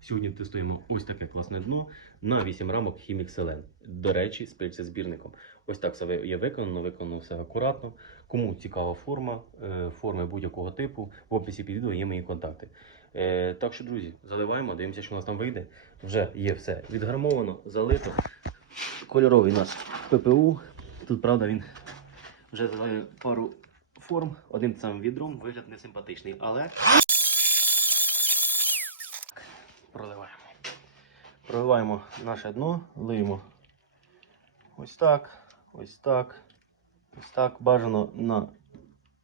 Сьогодні тестуємо ось таке класне дно на 8 рамок Хімік Селен. До речі, з пильцезбірником. Ось так все є виконано, виконано все акуратно. Кому цікава форма, е, форми будь-якого типу, в описі під відео є мої контакти. Е, Так що, друзі, заливаємо, дивимося, що у нас там вийде. Вже є все відгармовано, залито. Кольоровий у нас ППУ. Тут, правда, він вже заливає пару форм. Одним самим відром вигляд не симпатичний, але Проливаємо наше дно, лиємо ось так, ось так, ось так. Бажано на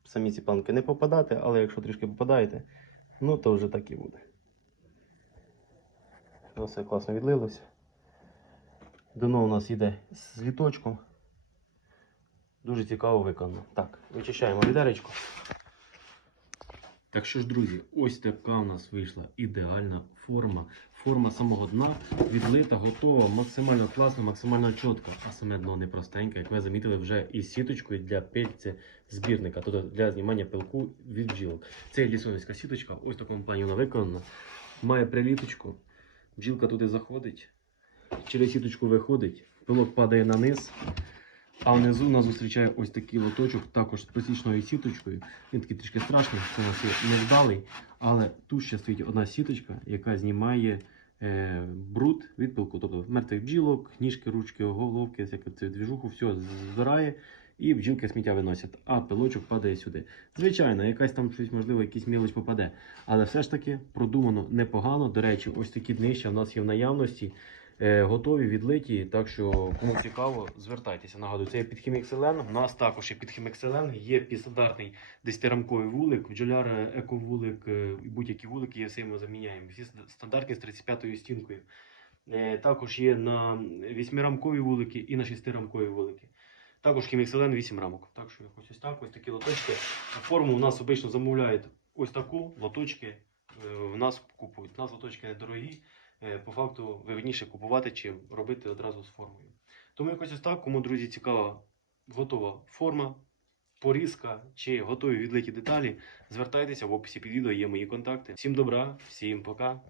самі ці планки не попадати, але якщо трішки попадаєте, ну то вже так і буде. Воно все класно відлилося. Дно у нас йде з літочком. Дуже цікаво виконано. Так, вичищаємо відеречко. Так що ж, друзі, ось така у нас вийшла ідеальна форма. Форма самого дна відлита, готова, максимально класно, максимально чітко. А саме дно не простеньке, як ви замітили, вже із сіточкою для пельця збірника, тобто для знімання пилку від бджілок. Це лісовська сіточка, ось в такому плані вона виконана. Має приліточку, бджілка туди заходить, через сіточку виходить, пилок падає на низ. А внизу нас зустрічає ось такий лоточок, також з просічною сіточкою. Він такий трішки страшний, це у нас є невдалий. Але тут ще стоїть одна сіточка, яка знімає е, бруд від пилку. Тобто мертвих бджілок, ніжки, ручки, головки, всяку цю двіжуху, все збирає. І бджілки сміття виносять, а пилочок падає сюди. Звичайно, якась там щось, можливо, якийсь мілоч попаде. Але все ж таки продумано непогано. До речі, ось такі днища в нас є в наявності. Е, готові, відлиті. Так що, кому цікаво, звертайтеся. Нагадую, це є підхімік Селен. У нас також є підхімік Селен, є підстандартний 10-рамковий вулик, бджоляр, е, ековулик, е, будь-які вулики, є все ми заміняємо. Всі стандартні з 35-ю стінкою. Е, Також є на 8-рамкові вулики і на 6-рамкові вулики. Також хімік Селен 8 рамок. Так що якось ось так, ось такі лоточки. Форму у нас обично замовляють ось таку лоточки. Е, В нас купують. У нас лоточки недорогі. Е, По факту вигідніше купувати чи робити одразу з формою. Тому якось ось так, кому, друзі, цікава готова форма, порізка чи готові відлиті деталі, звертайтеся в описі під відео, є мої контакти. Всім добра, всім пока.